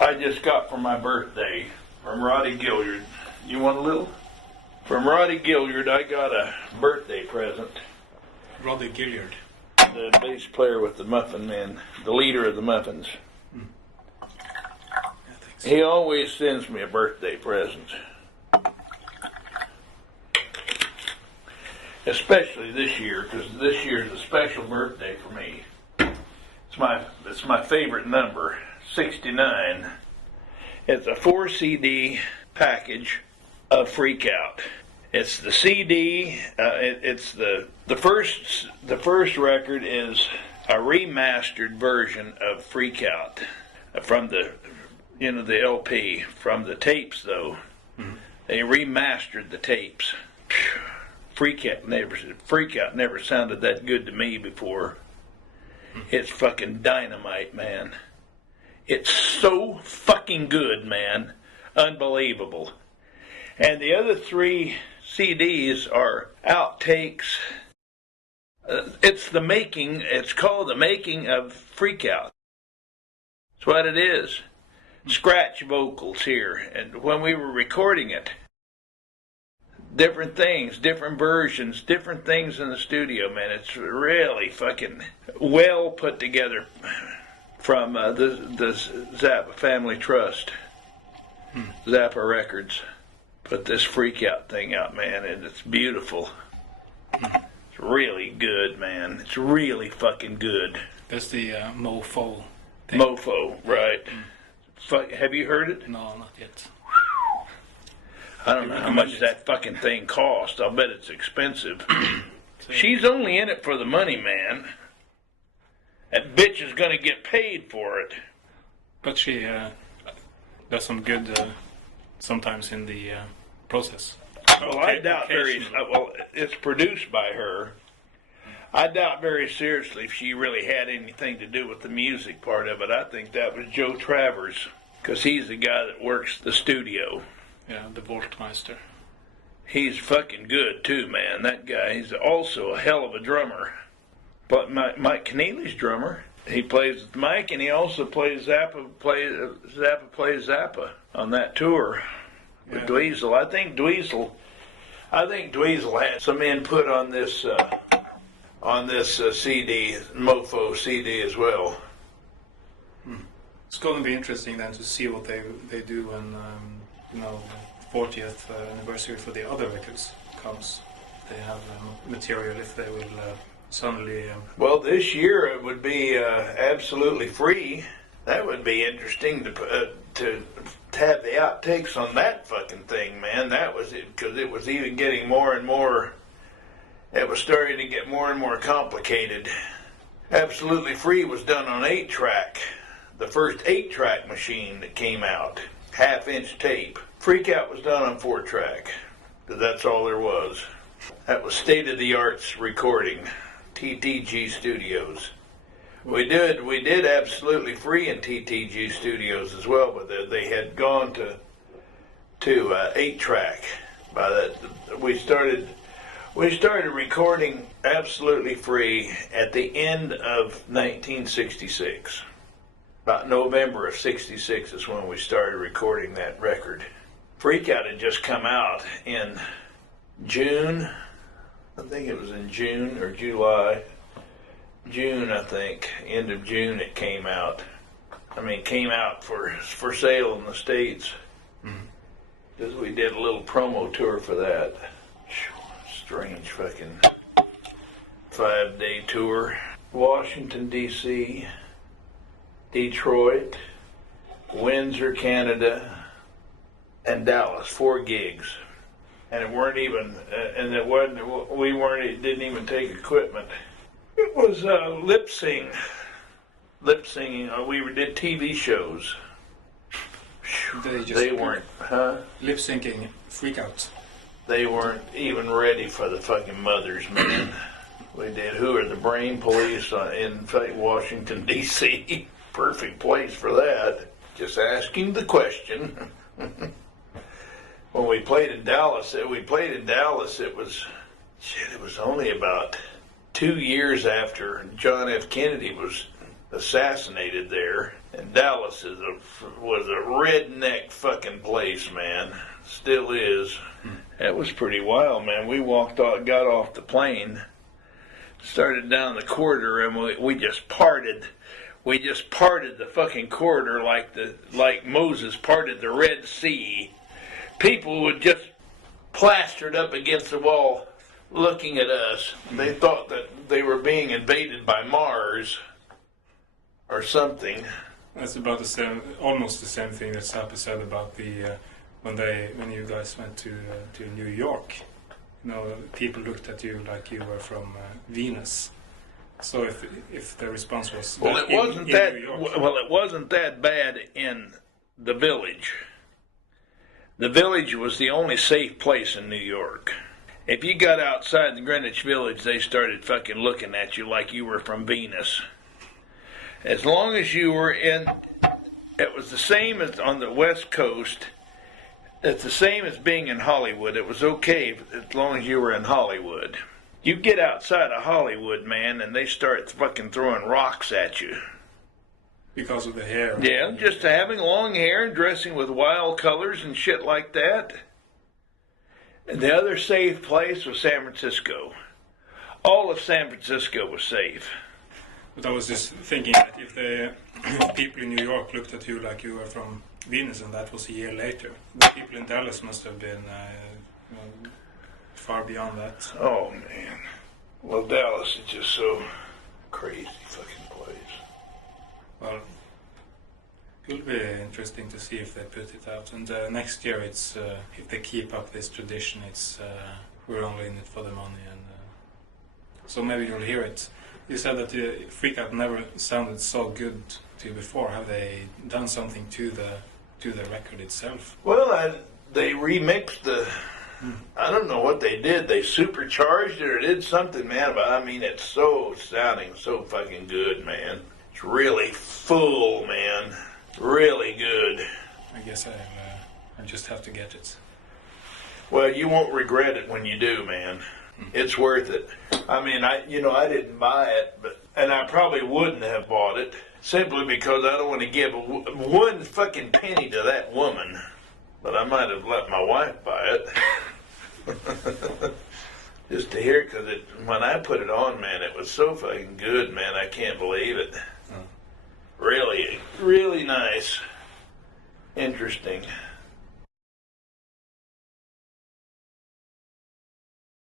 I just got for my birthday from Roddie Gilliard. You want a little? From Roddie Gilliard, I got a birthday present. Roddie Gilliard. The bass player with the Muffin Men, the leader of the Muffins. He always sends me a birthday present. Especially this year, because this year is a special birthday for me. It's my favorite number, 69. It's a 4 CD package of Freak Out. It's the CD. It's the first record is a remastered version of Freak Out from the the LP. From the tapes though, they remastered the tapes. Freak Out never sounded that good to me before. It's fucking dynamite, man. It's so fucking good, man. Unbelievable. And the other 3 CDs are outtakes. It's called The Making of Freak Out. That's what it is. Scratch vocals here. And when we were recording it, different things, different versions, different things in the studio, man. It's really fucking well put together from the Zappa Family Trust. Zappa Records put this Freak Out thing out, man, and it's beautiful. It's really good, man. It's really fucking good. That's the MOFO thing. MOFO, right. Have you heard it? No, not yet. I don't know how much that fucking thing cost. I'll bet it's expensive. She's only in it for the money, man. That bitch is gonna get paid for it. But she does some good sometimes in the process. Well, I doubt it's produced by her. I doubt very seriously if she really had anything to do with the music part of it. I think that was Joe Travers, because he's the guy that works the studio. Yeah, the Voltmeister. He's fucking good too, man. That guy, he's also a hell of a drummer. But Mike Keneally's drummer. He plays with Mike, and he also plays Zappa plays Zappa on that tour with Dweezil. I think Dweezil had some input on this CD, MOFO CD as well. It's going to be interesting then to see what they do when 40th anniversary for the other records comes. They have material if they will suddenly. Well, this year it would be absolutely free. That would be interesting to have the outtakes on that fucking thing, man. That was it, because it was even getting more and more. It was starting to get more and more complicated. Absolutely Free was done on 8-track. The first 8-track machine that came out. Half-inch tape. Freak Out was done on 4-track. That's all there was. That was state-of-the-art recording. TTG Studios. We did Absolutely Free in TTG Studios as well, but they had gone to 8-track. By that, we started recording Absolutely Free at the end of 1966. About November of 66 is when we started recording that record. Freak Out had just come out in June. I think it was in June or July. June, I think. End of June it came out. Came out for sale in the States. Because we did a little promo tour for that. Strange fucking 5-day tour. Washington, D.C., Detroit, Windsor, Canada, and Dallas. 4 gigs. And it weren't even, didn't even take equipment. It was lip singing. We did TV shows. They weren't, lip syncing Freak Out. They weren't even ready for the fucking mothers, man. We did Who Are the Brain Police in Washington, D.C. Perfect place for that. Just asking the question. When we played in Dallas, it was only about 2 years after John F. Kennedy was assassinated there. And Dallas was a redneck fucking place, man. Still is. That was pretty wild, man. We got off the plane, started down the corridor, and we just parted. We just parted the fucking corridor like Moses parted the Red Sea. People would just plastered up against the wall looking at us. They thought that they were being invaded by Mars or something. That's about the same, almost the same thing that Zappa said about the when you guys went to New York. You know, people looked at you like you were from Venus. So if the response was well, it wasn't that New York. Well, it wasn't that bad in the Village. The Village was the only safe place in New York. If you got outside the Greenwich Village, they started fucking looking at you like you were from Venus. As long as you were in, it was the same as on the West Coast. It's the same as being in Hollywood. It was okay as long as you were in Hollywood. You get outside of Hollywood, man, and they start fucking throwing rocks at you. Because of the hair. Yeah, just having long hair and dressing with wild colors and shit like that. And the other safe place was San Francisco. All of San Francisco was safe. But I was just thinking that if people in New York looked at you like you were from Venus and that was a year later, the people in Dallas must have been far beyond that. Oh, man. Well, Dallas is just so crazy fucking place. Well, it'll be interesting to see if they put it out. And next year, it's if they keep up this tradition, it's we're only in it for the money, and so maybe you'll hear it. You said that the Freak Out never sounded so good to you before. Have they done something to the record itself? Well, they remixed the. I don't know what they did. They supercharged it or did something, man. But I mean, it's so sounding so fucking good, man. It's really full, man. Really good. I guess I just have to get it. Well, you won't regret it when you do, man. It's worth it. I mean, I didn't buy it, and I probably wouldn't have bought it simply because I don't want to give one fucking penny to that woman. But I might have let my wife buy it. Just to hear it, because when I put it on, man, it was so fucking good, man. I can't believe it. Really, really nice. Interesting.